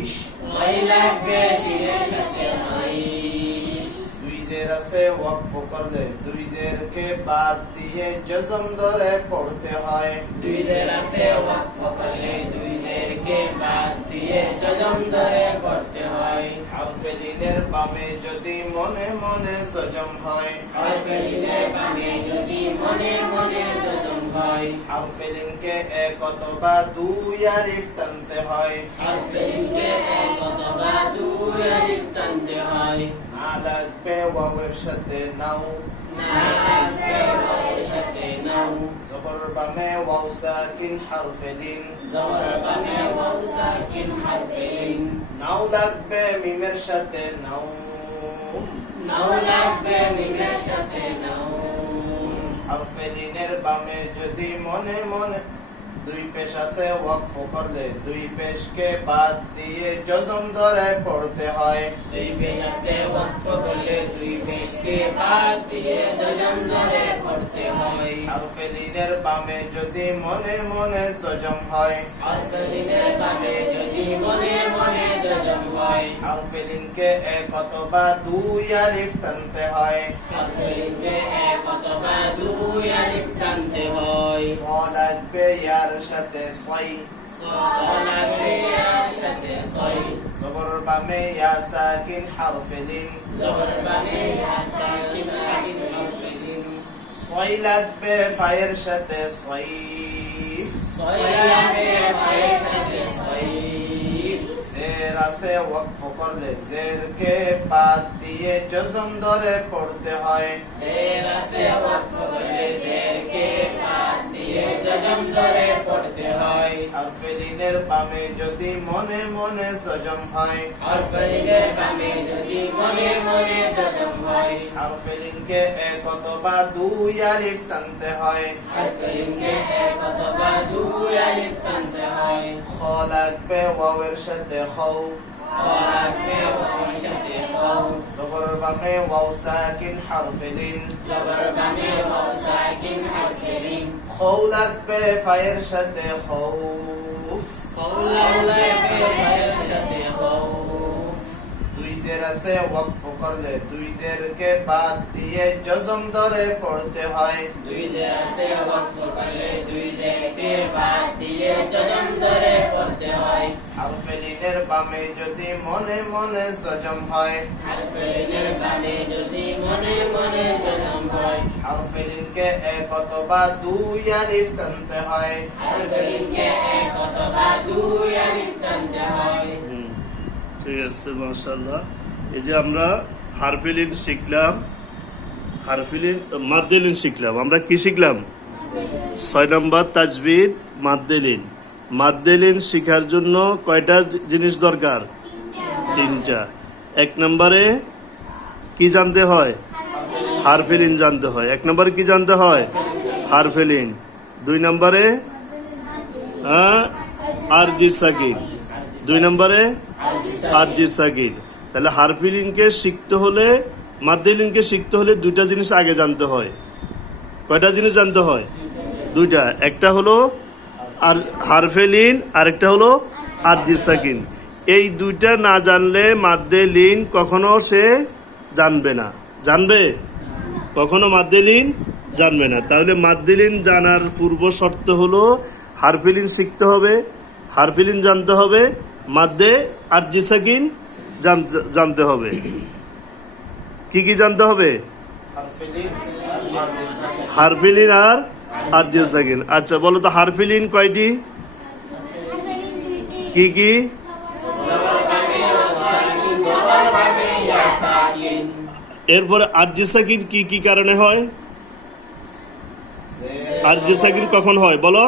আইশ, Y লাগবে শিরের সাথে আইশ। দুই জের আছে ওয়াকফ করলে দুই জেরকে বাদ দিয়ে জজম ধরে পড়তে হয়। দুই জের আছে ওয়াকফ করলে দুই জেরকে বাদ দিয়ে জজম ধরে পড়তে হয়। হারফে লিনের বামে যদি মনে মনে সজম হয়, হরফে লিনের বামে যদি মনে মনে জজম হয়। হারফে লিনকে এক অথবা দুই আলিফ টানতে হয়। হরফে লিনকে এক অথবা দুই আলিফ টানতে হয়। না লাগবে ওয়াওয়ের সাথে নাও, না লাগবে ওয়াওয়ের সাথে নাও। জবর বামে ওয়াও সাকিন হারফে লিন, জবর বামে ওয়াও সাকিন হরফে লিন। নাও লাগবে মিমের সাথে নাও, নাও লাগবে মিমের সাথে নাও। হারফে লিনের বামে যদি মনে মনে দুই পেশ আছে ওয়াকফ করলে দুই পেশকে বাদ দিয়ে জজম ধরে পড়তে হয়। দুই পেশ আছে ওয়াকফ করলে দুই পেশকে বাদ দিয়ে জজম ধরে পড়তে হয়। হারফে লিনের বামে যদি মনে মনে সজম হয়, হরফে লিনের বামে যদি মনে মনে জজম হয়। হারফে লিনকে এক অথবা দুই আলিফ টানতে হয়। হরফে লিনকে এক অথবা দুই আলিফ টানতে হয়। স লাগবে ইয়ার সাথে সই, স লাগবে ইয়ার সাথে সই। জবর বামে ইয়া সাকিন হারফে লিন, জবর বামে ইয়া সাকিন হরফে লিন। সই লাগবে ফায়ের সাথে সই, সই লাগবে ফায়ের সাথে সই। জের আছে ওয়াকফ করলে জেরকে বাদ দিয়ে জজম ধরে পড়তে হয়। জের আছে ওয়াকফ করলে জেরকে বাদ দিয়ে জজম ধরে পড়তে হয়। হারফে লিনের বামে যদি মনে মনে সজম হয়, হরফে লিনের বামে যদি মনে মনে জজম হয়। হারফে লিনকে এক অথবা দুই আলিফ টানতে হয়। হরফে লিনকে এক অথবা দুই আলিফ টানতে হয়। খ লাগবে ওয়াওয়ের সাথে খৌ, খ লাগবে ওয়াওয়ের সাথে খৌ। জবর বামে ওয়াও সাকিন হারফে লিন, জবর বামে ওয়াও সাকিন হরফে লিন। খৌ লাগবে ফায়ের সাথে খৌফ, খৌ লাগবে ফায়ের সাথে খৌফ। দুই জের আছে ওয়াকফ করলে দুই জেরকে বাদ দিয়ে জজম ধরে পড়তে হয়। দুই জের আছে ওয়াকফ করলে দুই জেরকে বাদ দিয়ে জজম ধরে পড়তে হয়। হারফে লিনের বামে যদি মনে মনে সজম হয়, হরফে লিনের বামে যদি মনে মনে জজম হয়। হারফে লিনকে এক অথবা দুই আলিফ টানতে হয়। হরফে লিনকে এক অথবা দুই আলিফ টানতে হয়। ঠিক আছে, মাশাআল্লাহ। এই যে আমরা হারফিলিন শিখলাম, হারফিলিন মাদ্দেলিন শিখলাম। আমরা কি শিখলাম? 6 নম্বর তাজবিদ মাদ্দেলিন। মাদ্দেলিন শিখার জন্য কয়টা জিনিস দরকার? 3টা। 1 নম্বরে কি জানতে হয়? হারফিলিন জানতে হয়। 1 নম্বরে কি জানতে হয়? হারফিলিন। 2 নম্বরে আরজি সাকিন। 2 নম্বরে আরজি সাকিন। তাহলে হারফিলিনকে শিখতে হলে, মাদ্দেলিনকে শিখতে হলে 2টা জিনিস আগে জানতে হয়। কয়টা জিনিস জানতে হয়? 2টা। একটা হলো আর হারফিলিন, আরেকটা হলো আরজি সাকিন। এই 2টা না জানলে মাদ্দেলিন কখনো সে জানবে না। জানবে? কখনো মাদ্দেলিন জানবে না। তাহলে মাদ্দেলিন জানার পূর্ব শর্ত হলো হারফিলিন শিখতে হবে, হারফিলিন জানতে হবে, মাদ্দে আরজি সাকিন জানতে হবে। কি কি জানতে হবে? হারফে লিন আর আরজি সাকিন। হারফিলিন আর আরজি সাকিন। আচ্ছা বলো তো, হারফিলিন কয়টি? কি কি? এরপরে আরজি সাকিন কি কি কারণে হয়? আরজি সাকিন কখন হয় বলো?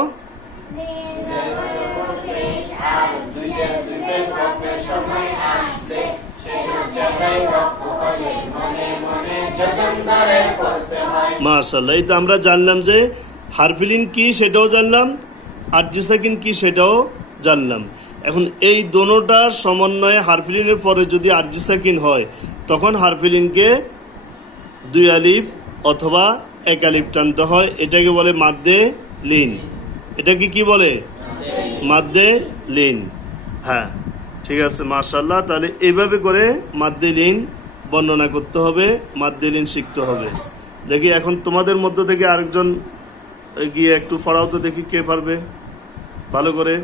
মাশাআল্লাহ। এই তো আমরা জানলাম যে হারফিলিন কি সেটাও জানলাম, আরজি সাকিন কি সেটাও জানলাম। এখন এই দোনোটার সমন্বয়ে হারফিলিনের পরে যদি আরজি সাকিন হয়, তখন হারফিলিনকে 2 আলিফ অথবা 1 আলিফ টানতে হয়। এটাকে বলে মাদ্দে লিন। এটাকে কি বলে? মাদ্দে লিন। হ্যাঁ, ঠিক আছে, মাশাআল্লাহ। তাহলে এইভাবে করে মাদ্দেলিন বর্ণনা করতে হবে, মাদ্দেলিন শিখতে হবে। দেখি এখন তোমাদের মধ্য থেকে আরেকজন গিয়ে একটু পড়াও তো, দেখি কে পারবে ভালো করে।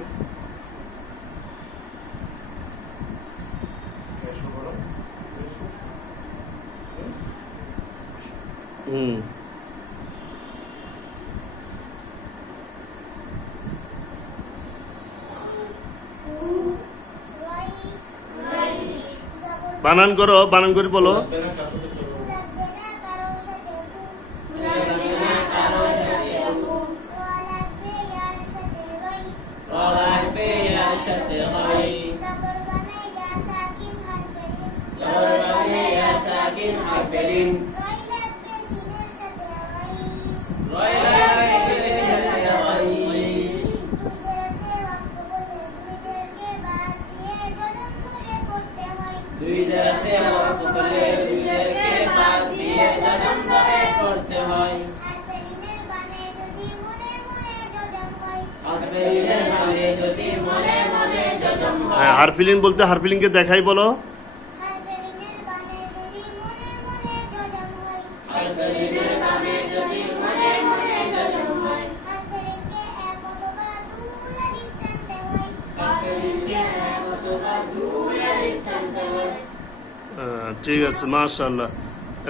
হুম, বানান করো, বানান করে বলো। হ্যাঁ, হারফিলিন বলতে হারফিলিনকে দেখাই বলো। ঠিক আছে, মাশাআল্লাহ।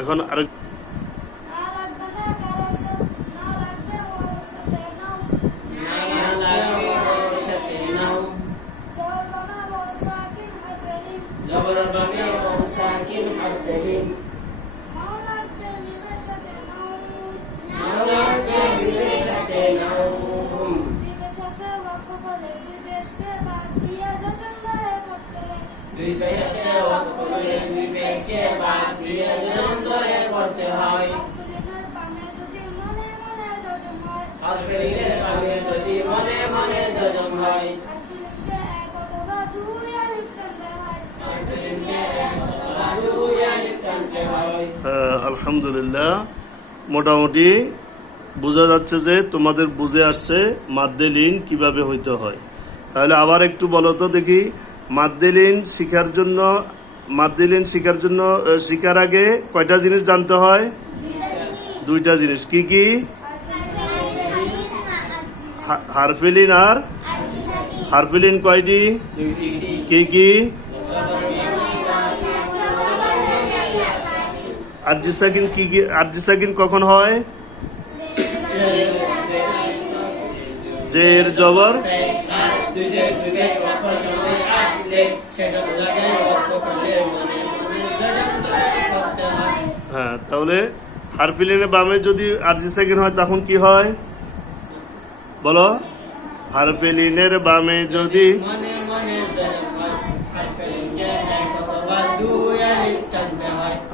এখন আরেক আলহামদুলিল্লাহ, মোটামুটি বোঝা যাচ্ছে যে তোমাদের বুঝে আসছে মাদ্দেলিন কিভাবে হইতে হয়। তাহলে আবার একটু বলো তো দেখি, মাদ্দেলিন শিখার জন্য শিখার আগে কয়টা জিনিস জানতে হয়? দুইটা জিনিস। কি কি? হারফিলিন আর হারফিলিন কয়টি? কি কি? আরজি সাকিন কি কি? আরজি সাকিন কখন হয়? জের জবর হ্যাঁ, তাহলে হারফিলিনের বামে যদি আরজি সাকিন হয় তখন কি হয় বলো? হারফিলিনের বামে যদি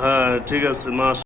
হ্যাঁ, ঠিক আছে, মাস